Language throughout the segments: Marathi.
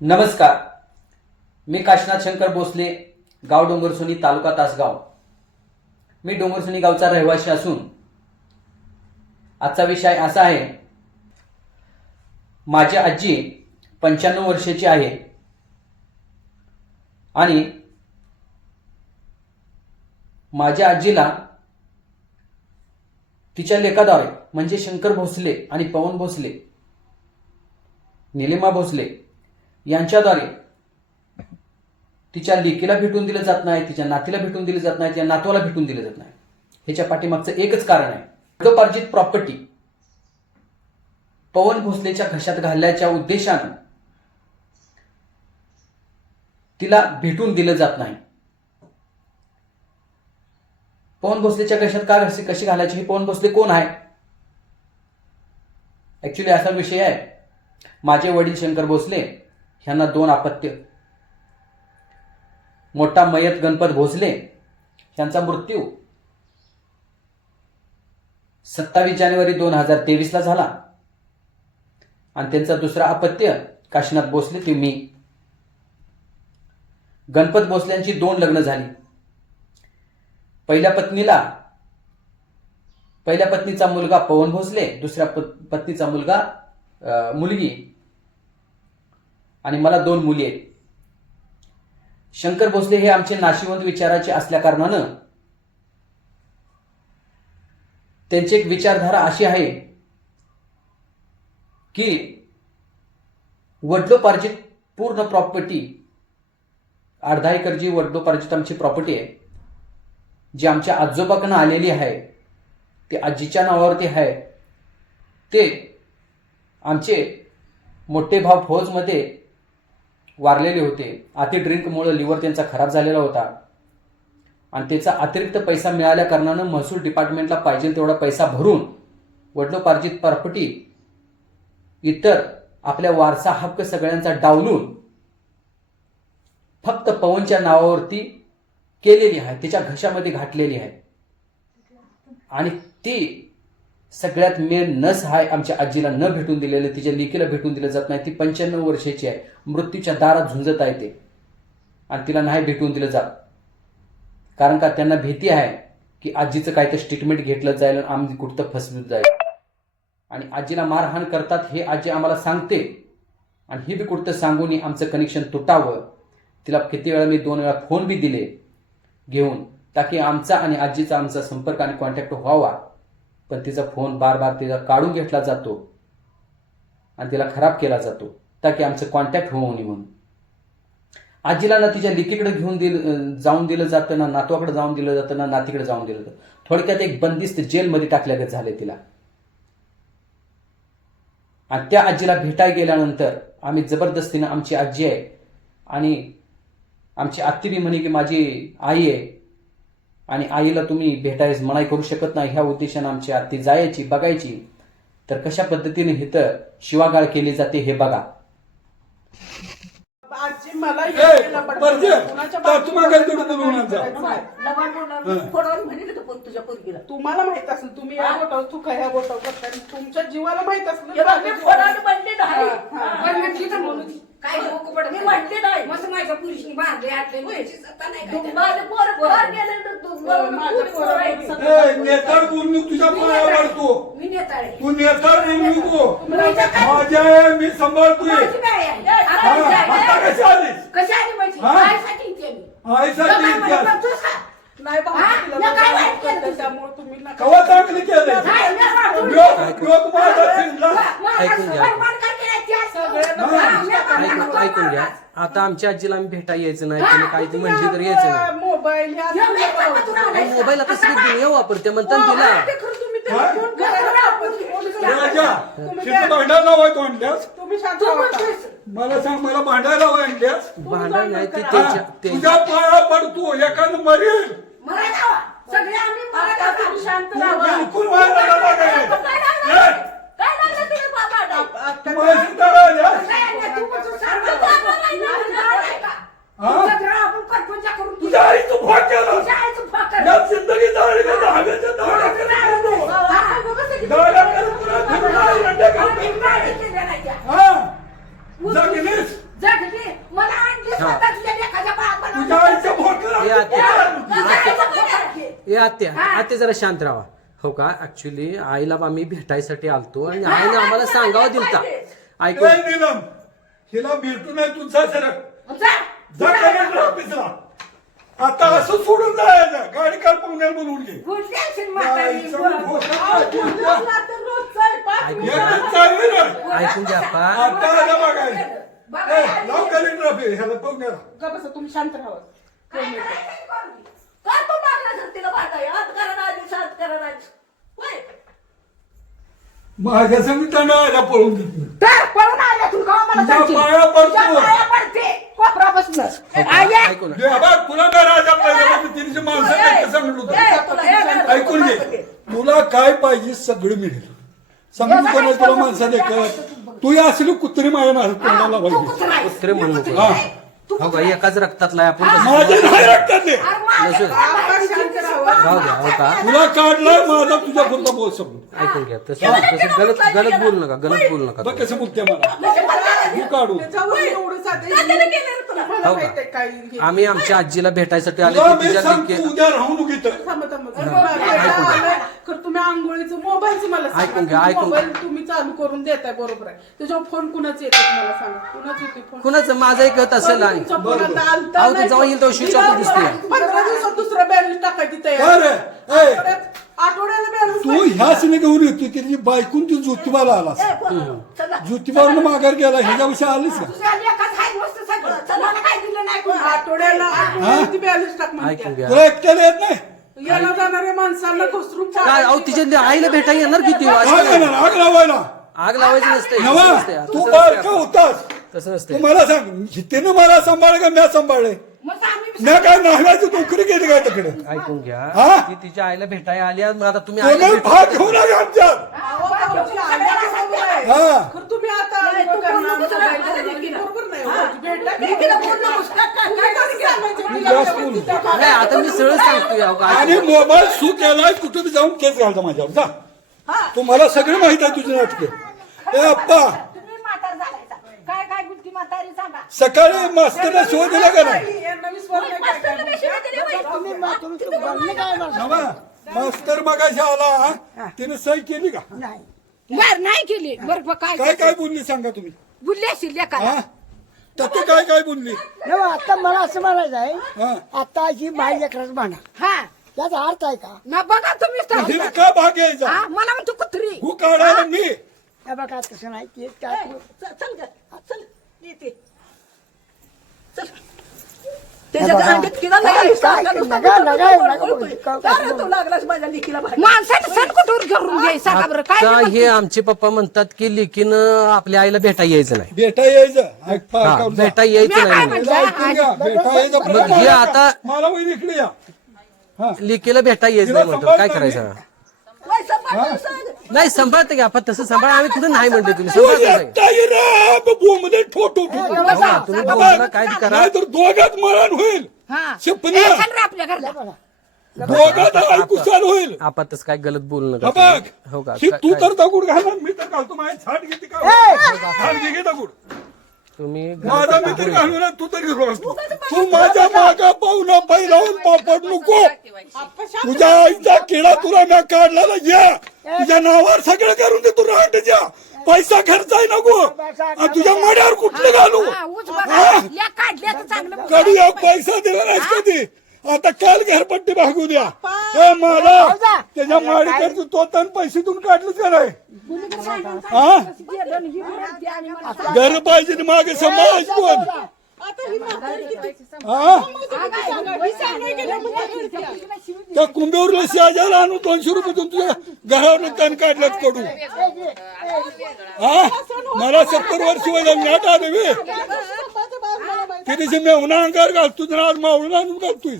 नमस्कार. मी काशीनाथ शंकर भोसले, गाव डोंगरसुनी, तालुका तासगाव. मी डोंगरसुनी गावचा रहिवासी असून आजचा विषय असा आहे. माझी आजी 95 वर्षाची आहे आणि माझ्या आजीला तिच्या लेकाद्वारे म्हणजे शंकर भोसले आणि पवन भोसले, निलिमा भोसले यांच्याद्वारे तिच्या लेकीला भेटून दिलं जात नाही, तिच्या नातीला भेटून दिलं जात नाही, तिच्या नातवाला भेटून दिलं जात नाही. ह्याच्या पाठीमागचं एकच कारण आहे. वडिलोपार्जित प्रॉपर्टी पवन भोसलेच्या घशात घालण्याच्या उद्देशानं तिला भेटून दिलं जात नाही. पवन भोसलेच्या घशात का कशी घालायची? हे पवन भोसले कोण आहे? ऍक्च्युली असा विषय आहे. माझे वडील शंकर भोसले ह्यांना 2 अपत्य. मोठा मयत गणपत भोसले यांचा मृत्यू 27 जानेवारी 2023 ला झाला आणि त्यांचा दुसरा अपत्य काशीनाथ भोसले ते मी. गणपत भोसल्यांची 2 लग्न झाली. पहिल्या पत्नीचा मुलगा पवन भोसले, दुसऱ्या पत्नीचा मुलगी आणि मला 2 मुली आहेत. शंकर भोसले हे आमचे नाशिवंत विचाराचे असल्या कारणानं त्यांची एक विचारधारा अशी आहे की वडिलोपार्जित पूर्ण प्रॉपर्टी, 1/2 एकर जी वडिलोपार्जित आमची प्रॉपर्टी आहे, जी आमच्या आजोबाकडनं आलेली आहे, ते आजीच्या नावावरती आहे. ते आमचे मोठे भाऊ फौजमध्ये वारलेले होते. अति ड्रिंकमुळे लिव्हर त्यांचा खराब झालेला होता आणि त्याचा अतिरिक्त पैसा मिळाल्या कारणानं महसूल डिपार्टमेंटला पाहिजे तेवढा पैसा भरून वडिलोपार्जित प्रॉपर्टी इतर आपल्या वारसा हक्क सगळ्यांचा डावलून फक्त पवनच्या नावावरती केलेली आहे, त्याच्या घशामध्ये घातलेली आहे. आणि ती सगळ्यात मेन नस आहे आमच्या आजीला न भेटून दिलेलं, तिच्या लेकीला भेटून दिलं जात नाही. ती 95 वर्षाची आहे, मृत्यूच्या दारात झुंजत आहे ते, आणि तिला नाही भेटून दिलं जात. कारण का त्यांना भीती आहे की आजीचं काय तर स्टेटमेंट घेतलं जाईल आणि आम्ही कुठं फसवत जाईल. आणि आजीला मारहाण करतात हे आजी आम्हाला सांगते आणि ही बी कुठं सांगून आमचं कनेक्शन तुटावं. तिला किती वेळा मी 2 वेळा फोन बी दिले घेऊन, ताकी आमचा आणि आजीचा आमचा संपर्क आणि कॉन्टॅक्ट व्हावा. पण तिचा फोन बार तिचा काढून घेतला जातो आणि तिला खराब केला जातो ताकी आमचं कॉन्टॅक्ट होऊ नये म्हणून. आजीला ना तिच्या लेकीकडे जाऊन दिलं जातं, ना नातवाकडे जाऊन दिलं जातं, ना नातीकडे जाऊन दिलं जातं. थोडक्यात एक बंदिस्त जेलमध्ये टाकल्यागत झाले तिला. आणि त्या आजीला भेटायला गेल्यानंतर आम्ही जबरदस्तीनं, आमची आजी आहे आणि आमची आत्ती बी म्हणे की माझी आई आहे आणि आईला तुम्ही भेटायला मनाई करू शकत नाही, ह्या उद्देशानं आमची आत्ती जायची, बघायची. तर कशा पद्धतीने इथं शिवागाळ केली जाते हे बघा. आजी मला तुम्हाला माहित असेल, तुम्ही या बोटावर चुका ह्या बोटावर करता, तुमच्या जीवाला माहित असेल. काय मी म्हटले नाही मग माझ्या पुरुषनी बांधले आटले नेताळ बोल, मी तुझ्या पाया पडतो. मी नेताळे तू नेताळ बोल नको, माझ्या आहे, मी सांभाळतोय. कशी आलीस? कशा आली माझी आईसाठी इथे मी आईसाठी नाही बाबा, त्यामुळे तुम्ही कवा चांगली केलं. ऐकून घ्या. आता आमच्या आजीला आम्ही भेटायला यायचं नाही, तुम्ही काही ते म्हणजे तर यायचं नाही. मोबाईल आता सगळी दुनिया वापरते म्हणतात तिला. भांडायला हवाय तू आणल्यास? तुम्ही शांत राहा. मला सांग, मला भांडायला हवाय आणल्यास? भांडण नाही ते तुझ्या पाया पडतो, एखादं मरेल. सगळे आम्ही शांत तू बिलकुल व्हायला लागला काय? तुझ्या आईचं भाग केलं. या जिंदगी जाळी का दहाव्याच्या दाढा केलं. दाढा करून तुला फिरून आई अंडे घालून. हा? जा गेलीस? ए आत्या जरा शांत राहा. हो का, ऍक्च्युली आईला आम्ही भेटायसाठी आलतो आणि आईने आम्हाला सांगावं दिलता. ऐकू काय नीलम हिला भेटू नाही तुझा सरक जा कलेक्टर ऑफिसला. आता असं सोडून जायचं गाडी काढ पाहुण्याला बोलवून घे. जायचं, घोषणा टाकून एकच चालली ना. ऐकून घ्या आप्पा. आता आलं बघायचं. लाव कलेक्टर ऑफिस ह्याला पाहुण्याला. का बसा तुम्ही शांत राहावं. का तू मागला सर तिला भांडाय आत करा नाही सात करा नाही होय माझ्या संगीतानं आला पळून देत नाही. तर पळून आल्या तू का मला तुझ्या सांगशील? पाया पडतो. तुझ्या पाया पडते कोपरापासून ऐकू ना. दे बघ, तुला काय राजा पाहिजे तिने माणसं काय सांगितलं होतं. ऐकून घे तुला काय पाहिजे सगळं मिळेल. समजून कोणा तुला माणसं देखत तू या असली कुत्री माझ्या नावात तोंडाला पाहिजे. कुत्रे म्हणू नको. हा हो का, एकाच रक्तातला आहे आपण. कसं- माझ्या नाही रक्तातले नसून. शांत राहावं. जाऊ द्या. हो का, तुला काढलाय माझा तुझ्या पुरता बोल समजून. ऐकून घ्या. तसं गलत बोलू नका. गलत बोलू नका. बघ कसं बोलते मला तू काढू. त्याच्यावर एवढं साधं मला हो माहितीये का, काय हे. आम्ही आमच्या आजीला भेटायसाठी आले. तुला ती मी तिच्या सांगतो लेकी- उद्या राहून उगीत थांबा. तर तुम्ही आंघोळीचं मोबाईलचं मला सांगा. ऐकून घ्या, तुम्ही ऐकून मोबाईल तुम्ही चालू करून देताय बरोबर आहे. त्याच्यावर फोन कुणाच येतात मला सांगा. कुणाच येते फोन? कुणाचं माझं कळत असेल आणि तुमचा फोन आता आलता अहो, तो नाही. जेव्हा येईल तेव्हा switch off दिसते. 15 दिवसात दुसरा बॅलन्स टाकायची काय तयार. रे ए, आठवड्याला बॅलन्स तू ह्याच नाही घेऊन येतो तिची बायकून तू ज्योतिबाला आलास. ज्योतिबावरून माघार गेला ह्याच्याविषयी आलीस का. तुझ्या लेकात हाय मस्त सगळं चला काय दिलं नाही कोणी आठवड्याला बॅलन्स टाक ऐकून म्हणते. घ्या. तुला एकट्याला येत नाही. याला जाणाऱ्या माणसांना घसरून काय अहो, तिच्या आईला भेटा येणार किती काय करणार आग लावायला. आग लावायची नसते. तसं नवा नसते. तू तसं बारका नसते. होतास. तसं नसते. तू मला सांग हितेनं मला सांभाळ का म्या सांभाळले. मग आम्ही म्या काय नाहव्याची नोकरी केली काय तिकडे. ऐकून घ्या. हा? ती तिच्या आईला भेटायला आली आज. मग आता तुम्ही आईला कोणी भेटा- भाग घेऊ नका आमच्यात. हा. खरं तुम्ही आता तू करणार बोलू नको नाही. जरा, लेकीला. बरोबर नाही हो. भेटला की लेकीला बोलू नकोस. तुम्ही कसं सांगायचं? तू तिला जास्त व्यवस्थित बोलू. दाखवा. नाही, आता मी सरळ सांगतोय अहो, काय- आणि मोबाईल सू केलाय कुठं बी जाऊन केस घालता माझ्यावर जा. तुम्हाला सगळी माहिती आहे तुझी नाटके. ए अप्पा तुम्ही म्हातार झालायचा काय काय गुलती म्हातारी सांगा सकाळी मास्तरला शो दिला का नाही. यांना विश्वास नाही काय मास्तरला काय. बेशिवाय दिली बाई. नवा मास्तर मगाशी आला तिने सही केली का. बर नाही केली बरं काय काय काय बोलली सांगा तुम्ही. बुल्ली असेल लेकाला हा तर ते काय काय बोलली. नाही आता मला असं म्हणायचं आहे हा आता ही बाई लेकरच म्हणा हा याचा अर्थ आहे का ना बघा तुम्ही तिने का भाग यायचा. हा मला म्हणतो कुत्री हू काढायला मी. हे बघा तसं नाही ते काय चल ग चल येते चल त्याच्या अंगात किडा माणसाने सण कुठून घेऊन घे सांगा बरं काय आता हे आमचे पप्पा म्हणतात की लेकीनं आपल्या आईला भेटा यायचं नाही. भेटा यायचं हा, भेटा यायचं नाही म्हणून. ऐकून घ्या भेटा यायचं मग हे आता मला वही इकडे या. हा लेकीला भेटा यायचं नाही म्हणतात. काय करायचं. नाही सांभाळते की आपण तसं सांभाळ. आम्ही कुठं नाही म्हणले तुम्ही तू सांभाळते नाही. एकटा ये रे बोमध्ये ठोठो हो का, तुम्ही बोलला काय ते करा. नाही तर दोघात मरण होईल. हा शिपण्या. ए, चल रे आपल्या घरला दोघात ऐकुसाल होईल. आपण तसं काय गलत बोलू हा नका बघ तुम्ही. हो का, ही तू काय- तर दगड घालणार मी तर घालतो माझ्या छाट घेते का छाट घे दगड. तुम्ही माझा मित्र घालून तू तरी रडतो. तू माझ्या मागा पाहुणा पहिलावून पापड नको. तुझ्या आईचा किडा तुला मी काढला ना या तुझ्या नावावर सगळं करून दे. तू राहत जा पैसा खर्च आहे नको. आणि तुझ्या मड्यावर कुठलं घालू. हा, उच बघा. लेक काढल्या तर चांगलं कधी एक पैसा दिला नाहीस कधी. आता काल घरपट्टी भागू द्या. ए मला त्याच्या माडीकडचं तो तन पैसेतून काढलं का नाही. हा घर पाहिजे ना मागे समाज कोण. आता ही म्हातारी किती हा ही सांगायला गेलं मग काय करते? त्या कुंभेवरला शेजाला आणून 200 रुपये तुझ्या घरावर तण काढल्यात कडू. हा मला 70 वर्ष वय नाट आले वे तिथे मी उन्हा अंगावर घालतो ना आज मावळून आणून घालतोय.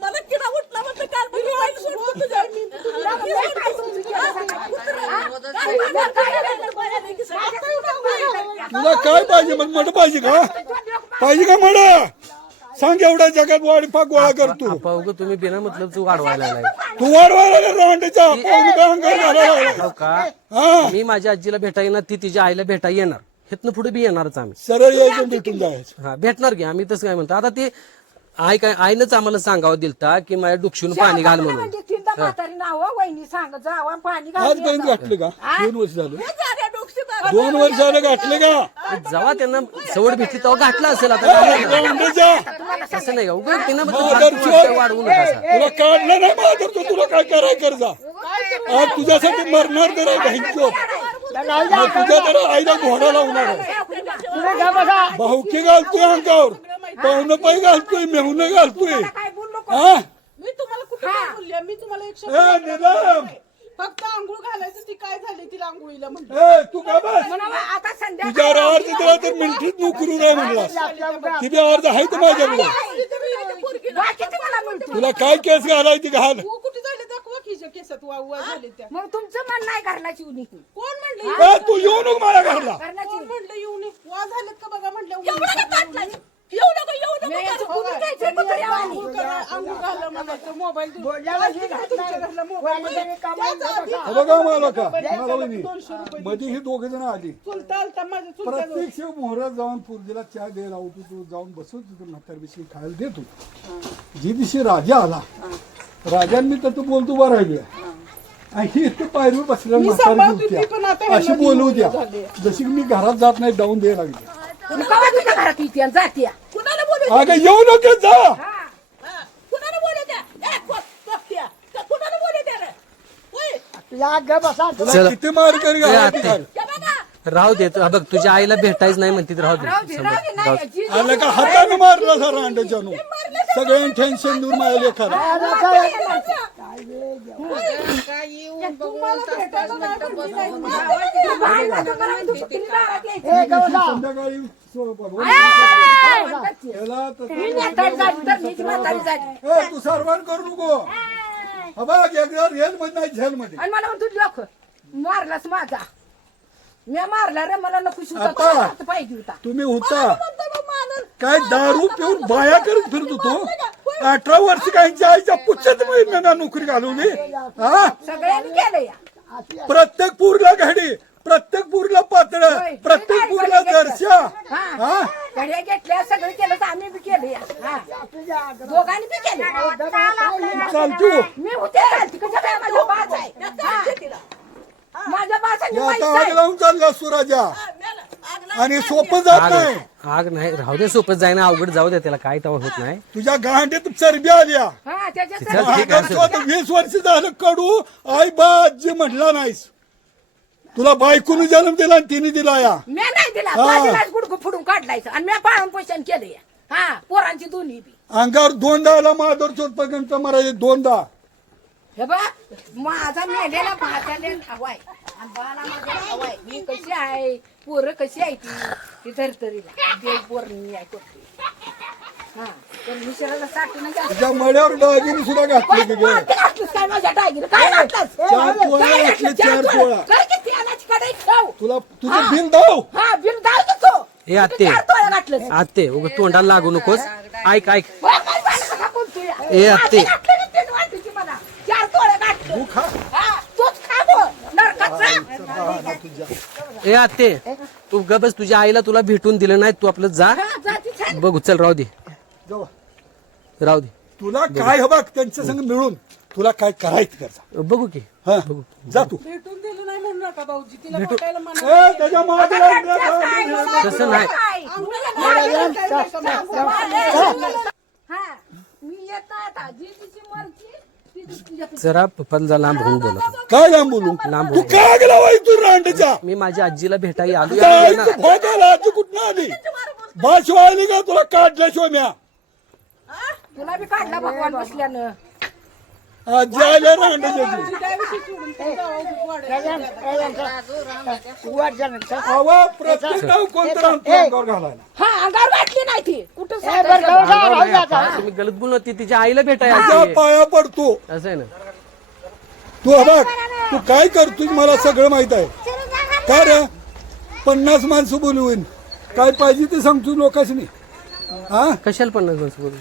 मला किडा उठला म्हणलं काल मोबाईल सोडतो तुझ्या तुला काय पाहिजे मग मड पाहिजे का. पाहिजे का मड सांग. एवढ्या जगात वाढपा गोळा करतो. पाहू तुम्ही बिना मतलब तू वाढवायला नाही. तू वाढवायला रांडेच्या पाहुणे का अंगावर घालायला लागला. हो का, हा मी माझ्या आजीला भेटा येणार. ती तिच्या आईला भेटा येणार. इथनं पुढे बी येणारच आम्ही. सरळ यायचं भेटून जायचं. हा भेटणार की आम्ही तसं काय म्हणतो. आता ते आईनंच आम्हाला सांगावं दिलता की माझ्या डुक्षून पाणी घाल म्हणून म्हणजे तीनदा म्हातारी नाव वहिनी सांग जावा पाणी आजपर्यंत घातले का 2 वर्ष झालं 2 वर्ष झालं घातले का जेव्हा त्यांना सवड भेटली तेव्हा घातला असेल आता काय करणार? रांडेच्या असं नाही उगाच त्यांना माधरचोद. वाढवू नका असं. तुला काढलं नाही माधर तो तुला काय कराय कर जा आज तुझ्यासाठी मरणार तर आहे बहिणचोद. मग तुझ्या तर आईला घोडा लावणार आहे. तुम्ही घ्या बसा. भाऊकी घालतोय अंगावर पाहुणं पाय घालतोय मेहुणं घालतोय काय बोललो हा मी तुम्हाला कुठे काय बोलले मी तुम्हाला एक शब्द ए निदाम फक्त आंघोळ घालायचं ती काय झाली तिला आंघोळीला म्हणलं तू का बस आता संध्याकाळी तुझ्यावर अर्ज दिला तर मिनिटात नोकरी नाही म्हणलास किती अर्ज आहे तर माझ्याकडे बाकीचे मला मिळतो तुला काय केस घालायची घाल तू कुठे झाले दाखवा की ज्या केसात वाववा झाले त्या मग तुमचं मन नाही घरलाची उनी कोण म्हणलं ए, तू येऊ नको माझ्या घरला कोण म्हणलं येऊ नये वा झालेत का बघा म्हणलं आंघोळ घाला म्हणायचं मोबाईल हा बघा मला का मला वहिनी 200 रुपये मध्ये ही दोघे जण आली चुलता आलता माझ्या चुलता प्रत्यक्ष मोहरात जाऊन पूर्वीला चहा द्यायला होतो तू जाऊन बसत तिथं म्हातारबिशी खायला देतो जी दिवशी राजा आला राजांनी तर तू बोलतो बा राहिली आणि ही इथं पायरीवर बसल्या मी म्हातारी सांभाळते ती पण आता होत्या अशी ह्यांना बोलू दिवस द्या झाले. जशी की मी घरात जात नाही डाऊन द्यायला लागली कवा तुझ्या घरात येते आणि जाते कुणाला बोलू अगं येऊ नको जा कुणाला बोलू द्या कुणाला बोलू द्या या घ्या बसा. तुला किती मार करी आत्ते. राहू दे तू- बघ तुझ्या आईला भेटायच नाही म्हणते तर राहू दे समोर. नाही आलं का हातानं मारला सर अंड्याच्यानू सगळ्यांनी टेन्शन दूर माझ्या लेखाला हे घ्या बसा. संध्याकाळी याला ए, तू सर्वान करू नको हा बघ एकदा रेल मध्ये नाही झेल मध्ये आणि मला म्हणतो लोक मारलास माझा मी मारला रे मला नको आता. सुद्धा पाहिजे होता तुम्ही होता काय दारू पिऊन बाया करत फिरत होतो 18 वर्ष काहींच्या आईच्या पुच्छत महिन्यांना नोकरी घालवली हा सगळ्यांनी केलं या प्रत्येक पूरला घडी प्रत्येक पूरला पातळ प्रत्येक पूरला दर्शा हा घड्या घेतल्या सगळं केलं तर आम्ही बी केलं या हा. दोघांनी बी केलं चालतो मी होते चालती कसं काय माझ्या बाज आहे हा. माझ्या बाजाने आता आग लावून चालला सुराजा आणि सोपं जात नाही आग नाही राहू दे सोपत जाईना अवघड जाऊ दे त्याला काय तेव्हा होत नाही तुझ्या गांडीत चरबी आल्या हा त्याच्या चल ठीक आहे स्वतः 20 वर्ष झालं कडू आई बा आजी म्हटला नाहीस तुला बायकोनं जन्म दिला आणि तिने दिला या मी नाही दिला हा. माझ्यालाच गुडघं फुडून काढलायचं आणि मी पाळून पोषण केलं या हा पोरांची दोन्ही बी अंगावर 2दा आला माधर चोट पर्यंत मरायचे 2दा हे बघ माझा मेलेला भाताले हवाय आणि बाला माझा हवाय मी कशी आहे पोरं कशी आहे ती धरतरीला देव पोर मी आहे करते हा तर मिशराला साठून तुझ्या मड्यावर डागिरी सुद्धा घातली की गे काय माझ्या डागीनं काय घातलंस? 4 पोळा काय घातले घातलं? 4 पोळा काय किती आणायची कढई खाऊ तुला तुझं बिल दाव हा बिल दाव की तू ए आत्ते चार तोळा घातलंस. आत्ते उगा तोंडाला लागू नकोस ऐक ऐक हो, काय भांडण का बोलतोय? ए, आत्ते. माझी घातलं नाही तीन वाटीची मला. चार तोळे घातलं. हा, तूच खा गो, नरकाचा. ए आत्ते तू ग बस तुझ्या आईला तुला भेटून दिलं नाही तू आपलं जा हा, जाती छान. बघू चल राहू दे जाऊ. राहू दे तुला काय हवं त्यांच्या संग मिळून तुला काय करायचं करता बघू की हा जा तू भेटून दिलं नाही म्हणू नका भाऊजी तिला भेटायला म्हणा ए, त्याच्या मागे लागलं. तसं नाही हा, मी येत नाही आता. जी तिची मर्जी, ती तुझ्या जरा पप्पाला लांब होऊन बोला काय लांब बोलू लांब तू काय गेला वाई तू रांडच्या मी माझ्या आजीला भेटायला आलो तुझ्या आईचं भोग आला आजी कुठं आली बाशिवाय आली का तुला काढल्याशिवाय म्या तुला बी काढला भगवान बसल्यानं. आजी आल्या रांडच्याची त्याविषयी सोडून ते गावात हवा प्रत्येक नाव कोणतं आणतो अंगावर घालायला हा, अंगावर घातली नाही ती. कुठं बरं, सांगायचं? जाऊ द्या, राहू द्या आता. तुम्ही गलत बोलू नका, ती तिच्या आईला भेटायला तुझ्या आली. पाया पडतो असं आहे ना तू बघ तू काय करतोय मला सगळं माहित आहे काय रे 50 माणसं बोलवून काय पाहिजे ते सांगतो लोकांनी हा कशाला 50 माणसं बोलू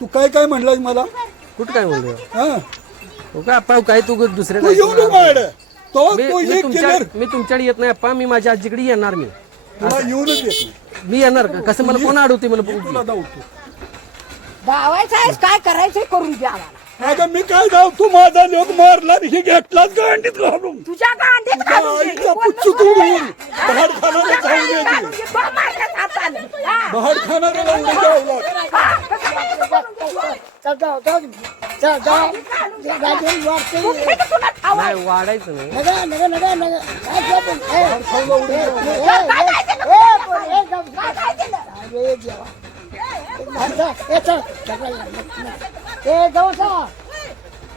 तू काय काय म्हणलास मला कुठं काय बोललो हा हो का अप्पा काय तू दुसऱ्या तू येऊ नको माझ्याकडे तो मी तू मी एक तुमच्या केलं मी तुमच्याकडे येत नाही अप्पा मी माझ्या आजीकडे येणार मी तुला येऊनच येत नाही. मी येणार का? कसं मला कोण अडवते मला तुला धावतो धावायचं आहेस काय करायचंय करून द्या आम्हाला. अगं मी काय जाऊ तू माझा लोक मारला आणि हे घेतलाच गांडीत घालून तुझ्या गांडीत घालून दे. आईचा कोण पुच्चू नको तोडून बोलायला. बाहेर खाणारा तुझ्या जाऊ गांडीत घालून दे दे. बरं मारण्यात हाताने. हा. बाहेर खाणारा लावून दे जाऊला. हा, कसं करायचं करून दे. चल जाऊ गाडी वाटते तू फेक तुला ठाव आहे. नाही वाढायचं नाही नगा नगा नगा नगा काय झोपून काय काय केलं? अरे देवा ए चल ए जाऊ सा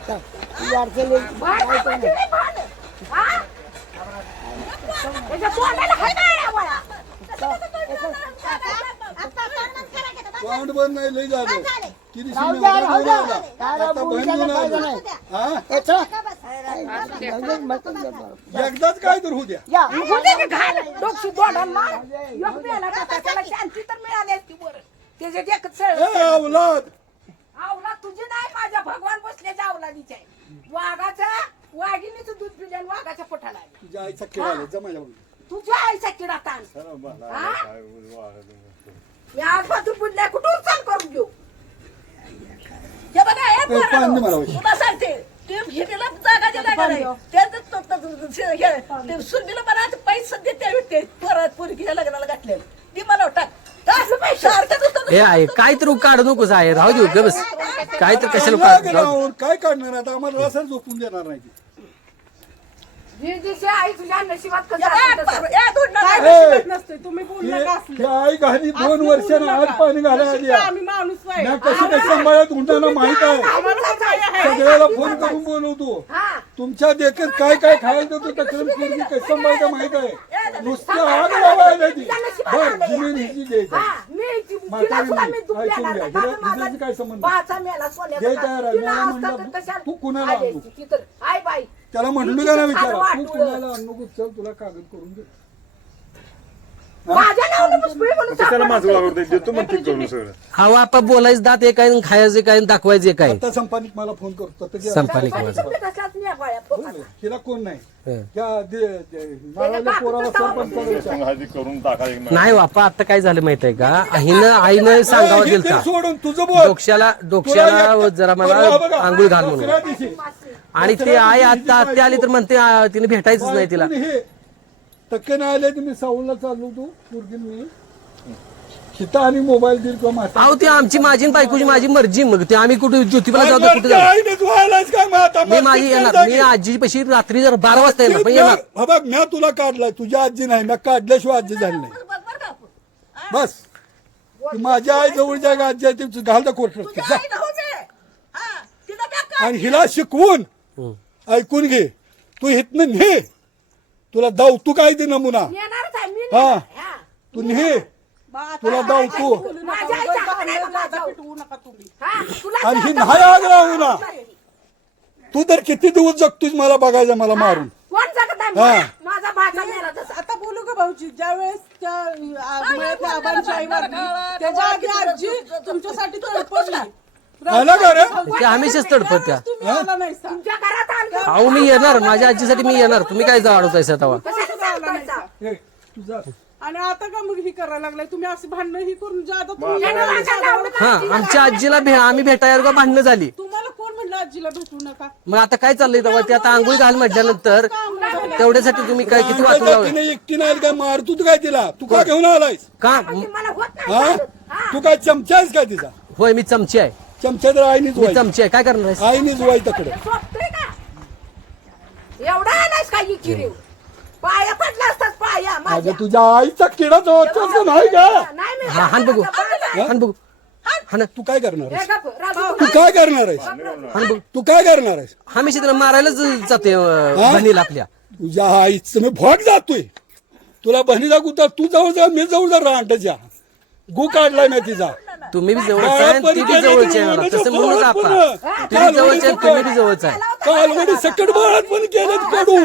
चल वाटते भांडण म्हणजे नाही भांडण. हा? त्याच्या तोंडाला हात नाही आम्हाला. तोंड बंद नाही लई झालं किती राहू शिव्या द्या राहू द्या बोलावला. काय आता बोलून बहीण त्याला फायदा बोलावला. नाही हा? ए चल एकदाच काय तर होऊ द्या या होते की घाल डोकशी दोडान मार. योग मेला का त्याला शांती तर मिळाली असती बरं. त्याचे देखत सळ ए अवलाद आवला तुझी नाही माझ्या भगवान बसल्याच्या अवलादीची आहे. वाघाचा वाघिणीचं दूध पिल्या आणि वाघाच्या पोटाला आली. तुझ्या आईचा खेळ आला जमा तुझ्या आईचा किडा ताण. हा? मी आजपासून पुढल्या कुठून चाल करून घेऊ. हे बघा हे पोरांनो, पाणी मारावं. तुला सांगते ते हिरीला जागा दिला का नाही ते सुरबीला मला पैसे देते ते परत पोरगीच्या लग्नाला घातले ती मला टाक सारखं नुसतं हे आहे काय तर काढू नकोस आहे राहू देऊ ग बस काय तर कशाला काढ राहू दे. काय काढणार आता आम्हाला रसाच झोपून देणार नाही ती. जी दिवशी आई तुझ्या नशिबात कसं हे असेल बघ, तसं. हे दूध काय नका. नशिबात नसते तुम्ही बोलू हे- नका असलं. हे आई घाली 2 वर्षानं आज पाणी घालायला आली आहे. आम्ही माणूस आहे. मी कशी काय सांभाळत हुंडाना माहित आहे आम्हाला काय आहे? सगळ्याला फोन करून बोलवतो हा. तुमच्या देखत काय काय खायचं तो तक्रार पोरगी कसं सांभाळायचं माहित आहे नुसतं आग लावायला ती बर जमीन हिची द्यायची हा, मी ती- म्हातारी तिला सुद्धा मी नाही. दुखली ऐकून आणणार घ्या. नाही. हिला- माझा हिच्याशी काय संबंध? बाचा मेला सोन्याचा जे नाग. काय तिला राहिलं असतं म्हणलं, तर कशाला तू कुणाला आली आणू? असती. ती तर, आय बाई त्याला म्हणलं हिची का ना तर विचारा फार तू वाटोळं. कुणाला आणू चल तुला कागद करून दे माझ्या नावानं मुसफिळ बोलून कशाला माझं सापडलं. वावर देतो म्हणते करून सगळं अहो आपण बोलायचं दात एक आहे आणि खायचं एक आहे आणि दाखवायचं एक आहे आता संपानिक मला फोन करतो तर संपानिक आणि माझा तुम्ही कशात नाही गोळ्या पोकाचा. हिला कोण नाही हं. त्या नावाला पोराला सरपंचाला विचार. हळदी करून टाका एक नाही बापा आता काय झालं माहित आहे का आईनं सांगावं हे ते दिलता सोडून तुझं बोल डोक्याला जरा मला परवा बघा, आंघोळ घाल म्हणून दुसऱ्या दिवशी. आणि ते आई आता आत्या आली तर म्हणते तिने भेटायचंच नाही तिला बायकोने हे टक्के नाही आले तुम्ही साऊलला चाललो तू पोरगीन मी हिता आणि मोबाईल दिल किंवा माता अहो ती आमची माझी आणि बायकोची माझी मर्जी मग ते आम्ही कुठे ज्योतिबाला जातो कुठे जाऊ आईनेच व्हायलाच काय मग आता मी माझी मग येणार जागी. मी आजी पशी रात्री जर 12 वाजता येणार पण येणार हा बघ मी तुला काढलाय तुझ्या आजी नाही मी काढल्याशिवाय आजी झाली नाही बघ बरं का आपण. बस ती माझ्या आई जवळच्या एक आजी आहे ती घाल कोर्टात तुझ्या जा. आईनं हो बे. हा, तिला काय आणि हिला शिकवून ऐकून घे तू हितनं ने तुला दाव तू काय ते नमुना येणारच आहे, मी हा. नाही. हा. तू ने बा, आता तुला काय दावतो. बोलू नका. माझ्या आईच्या हातात नाही भांडण बघा, लाटा पिटवू नका तुम्ही. हा, तुला आणि ही जातं नाही आग लावू ना तू तर किती दिवस जगतोस मला बघायचं मला मारून कोण जगत नाही? हा. माझा भाचा मेला तसा. आता बोलू का भाऊजी ज्या वेळेस त्या मळ्यातल्या आबांची आई वारली त्याच्या आधी आजी तुमच्यासाठी तडपडली. आला का रे ते हमेशाच तडपत त्या तुम्ही आला नाही सा. तुमच्या घरात आणलं. अहो मी येणार माझ्या आजीसाठी मी येणार तुम्ही काय अडवतायसा तेव्हा कशाला सांगतायचा? हे, तुझा आणि आता का मग ही करायला लागलाय तुम्ही अशी भांडणं ही करून जे आता तुम्ही त्यानं माझ्या आवडत हा आमच्या आजीला आम्ही भेटायला भांडणं झाली तुम्हाला कोण म्हणलं आजीला भेटू नका मग आता काय चाललंय तेव्हा ते आता आंघोळ घाल म्हटल्यानंतर तेवढ्यासाठी तुम्ही काय किती वाचून लावलं तिने एकटी नाही काय मार तू काय तिला तू का घेऊन आलायस का मला होत नाही हा चालत. हा. तू काय चमचा आहेस काय तिचा होय मी चमची आहे चमचा तर आईनीच मी वाई चमची आहे काय करणार आहेस? आईनीच वाई तकडे झोपतोय का? एवढा आलायस का इची रे? पाया पडला असतात पाया अगं माझ्या. तुझ्या आईचा किडा जवळचा नाही का नाही मी हा हान बघू माझा- हान बघू हान तू काय करणार हे आहेस गप, राजू, तू काय करणार आहेस हान बघू तू काय करणार आहेस हमेशा तिला मारायलाच जाते बहिणीला आपल्या तुझ्या आईचं मी भोग जातोय तुला बहिणीचा गुता तू जवळ जा मी जवळ जा रांडच्या गु काढलाय मी तिचा तुम्ही बी जवळच आहे आणि ती बी जवळची आहे मला तसं म्हणू नका आपा तुम्ही जवळचे आहे तुम्ही बी जवळच आहे कालवडी सकट बाळात पण केलं कडू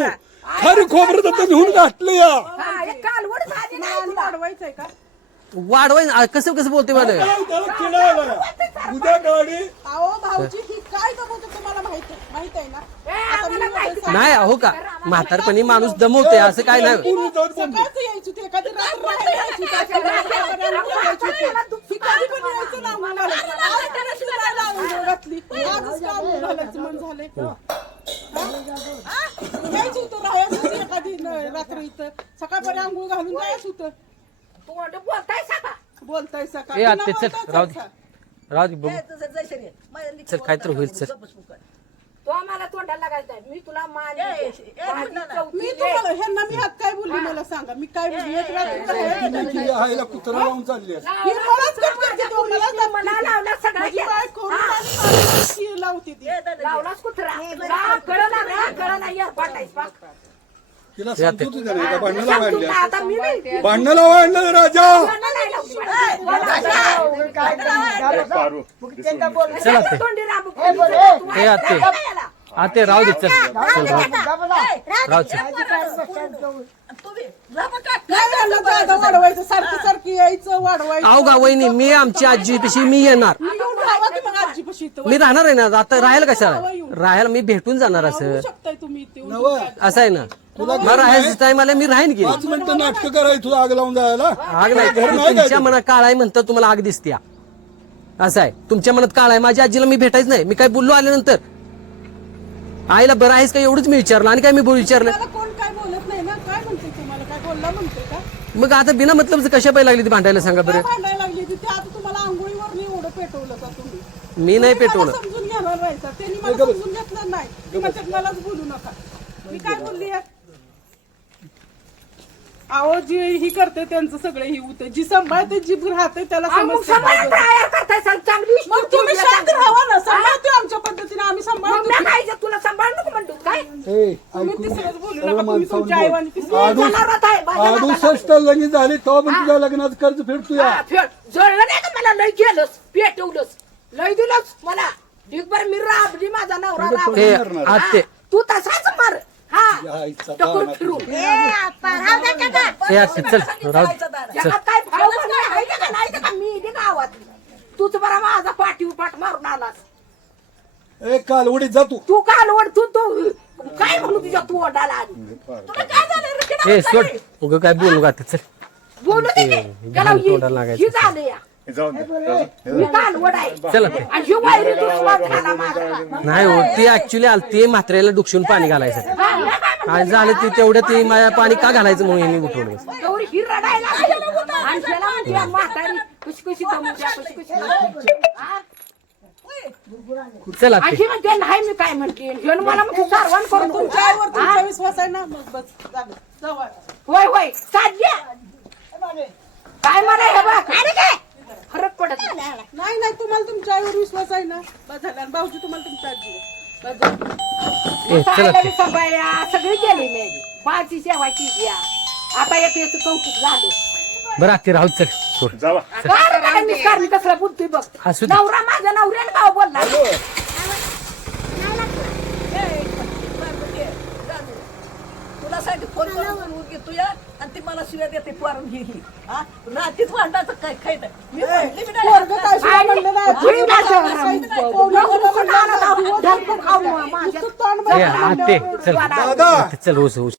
खरी खोबरं तर घेऊन घातलं या हा, एक कालवड झाली नाही तुला. वाढवायचंय का वाढवाय कसं कसं बोलते मला त्याला किडा आला. उद्या गाडी अहो भाऊजी ही काय दमवतो तुम्हाला माहित आहे ना ए, आता मी आम्हाला माहिती एवढं नाही हो का म्हातारपणी माणूस दमवते असं काय नाही सकाळचं यायची ती एखादी रात्र राहायला यायची ती, एखादी रात्र यायची ती. ती कधी पण यायचं ना अंघोळ घालायचं. आज त्याला शिजायला अंघोळ घातली. आजच का अंघोळ घालायचं मन झालंय? यायची होतं राहायचं होती एखादी रात्र इथं सकाळपर्यंत अंघोळ घालून जायचं होतं. तोंड बोलताय सका बोलताय सकाळ ए आते चल राहू दे राहू दे बघू ए, तुझं जय श्री. माझ्या चल, काहीतरी होईल, चल. गप्प बसू का? तो आम्हाला तोंडाला लागायचा मी तुला मान ए, देते. ए, माझी म्हणलं ना. चौथी मी लेक. तुम्हाला ह्यांना मी हात काय बोलली मला सांगा मी काय बोलली एक रात्र राहायची. तुझ्या आईला कुत्रा लावून चालली आहेस. ही मलाच कट करते तो मला मला लावला सगळा माझी केला. बायको हा. आणि मला शी लावते ती ए, दादा, लावलाच कुत्रा कळला या पाठायच पाक तिला सांगतो तू का नाही का भांडणाला वाढल्या आता मी नाही भांडणाला वाढलं राजा नाही लावली. पारू चला ते तोंडी राबू. ए आते आते राहू दे चल चल राहू चल तुम्ही जा बा का? काय झालं दादा वाढवायचं सारखं सारखं यायचं वाढवायचं अहो का वहिनी मी आमची आजी तशी मी येणार मी येऊन राहावा की मग आजीपाशी इथं मी राहणार आहे ना आता राहायला कशाला राहायला मी भेटून जाणार होऊ असं शकताय तुम्ही इथे येऊन. नवं. असं आहे ना मग राहायचं टायमाला मी राहीन की 5 मिनिटं नाटक करायचं तुला आग लावून जायला आग नाही तुमच्या मनात काळ आहे म्हणतात तुम्हाला आग दिसत्या असं आहे तुमच्या मनात काळ आहे माझ्या आजीला मी भेटायच नाही मी काय बोललो आल्यानंतर आईला बरं आहेस का एवढंच मी विचारलं आणि काय मी विचारलं मला कोण काय बोलत नाही ना काय म्हणते तुम्हाला काय बोलला म्हणते का मग आता बिना मतलब कशा पाहिजे लागली ती भांडायला सांगा काय बरं भांडायला लागली ती आता तुम्हाला आंघोळीवर नाही एवढं पेटवलं का तुम्ही मी नाही तुम्ही मला पेटवलं समजून घेणार नाही सर त्यांनी मला समजून घेतलं नाही ती म्हणतात मलाच बोलू नका मी काय बोलली आहे अहो जी ही करते त्यांचं सगळं ही होते जी सांभाळते जी राहते त्याला मग समजते सांभाळत राहा, करताय सांग, चांगली इष्ट मग तुम्ही ठेवली शांत आता. राहा ना सांभाळते आमच्या पद्धतीने आम्ही मग सांभाळतो मी काय जे तुला सांभाळ नको म्हणतो काय ए, तुम्ही ऐकून तिसरंच बोलू सर्व नका तुम्ही माणसावर तुमच्या बोल. आईवानी तिसरं जनावरात आहे, माझ्या नादाला. 68 लग्न झाली तेव्हा पण तुझ्या लग्नाचं कर्ज फेडतोय हा, फेड. जळलं नाही का मला लय केलंस पेटवलंस लय दिलंस मला ढीगभर मी राबली माझा नवरा ए राबला. आते हा, तू तसाच मार हा या आईचा टकून दाना फिरून ए आते चल राहू दे जगात काय भाव पण नाही, आहे का नाही का मी इथे गावात तूच बरा माझा पाठीवर पाठ मारून आलास ए कालवडीत जा तू तू कालवड तू काय म्हणू तुझ्या तू ओढाला आली तुला काय झालं रे? केलं ए काय? सोड उग काय बोलू का ते चल बोलू दे की. त्याला घाण तोंडाला लागायचं. ही झालं या जाऊन दे मी कालवड आहे चला ते आणि ही वायरी दुश्मन झाला माझा नाही हो ती ऍक्च्युली आलती म्हात्र्याला डुक्षून पाणी घालायचं आणि झालं ती तेवढं ती माझ्या पाणी का घालायचं म्हणून यांनी उठवलं तेवढी ही रडायला लागली. आणि त्याला म्हणते या म्हातारी कशी कशी दमवत्या, कशी कशी हा? चला आणि ते ही म्हणते नाही मी काय म्हणते ह्यो मला म्हणते सारवण करतो तुमच्या आईवर तुमचा विश्वास आहे ना मग बस झालं जाऊ आता. होय होय साध्या काय म्हणा हे बघ अरे काय फरक पडत नाही. नाही नाही तुम्हाला तुमच्या आईवर विश्वास आहे ना बस झालं आणि भाऊजी तुम्हाला तुमच्या आजीवर बस झालं. ए चला सायला ते बी सांभाळल्या सगळी केली मी बाळची सेवा केली या. आता एक याचं कौतुक झालं बरं आते राहू चल सोड जावा काय निस्कार मी कसला बुद्धी बघ असू दे. नवरा माझ्या नवऱ्याला गाव बोलला तुला साठी फोन करून घेतो या आणि ती मला शिव्या देते पोरून घेली हा रात्रीत भांडायचं काय खायचं मी म्हणली बी नाही. पोरगं काय सुद्धा म्हणलं नाही. आणि माझं पाहुणा ढकलून आला, ढकलून खाऊ माझ्या नुसतं तोंड ए बघा. आते चल दादा चल ऊस ऊस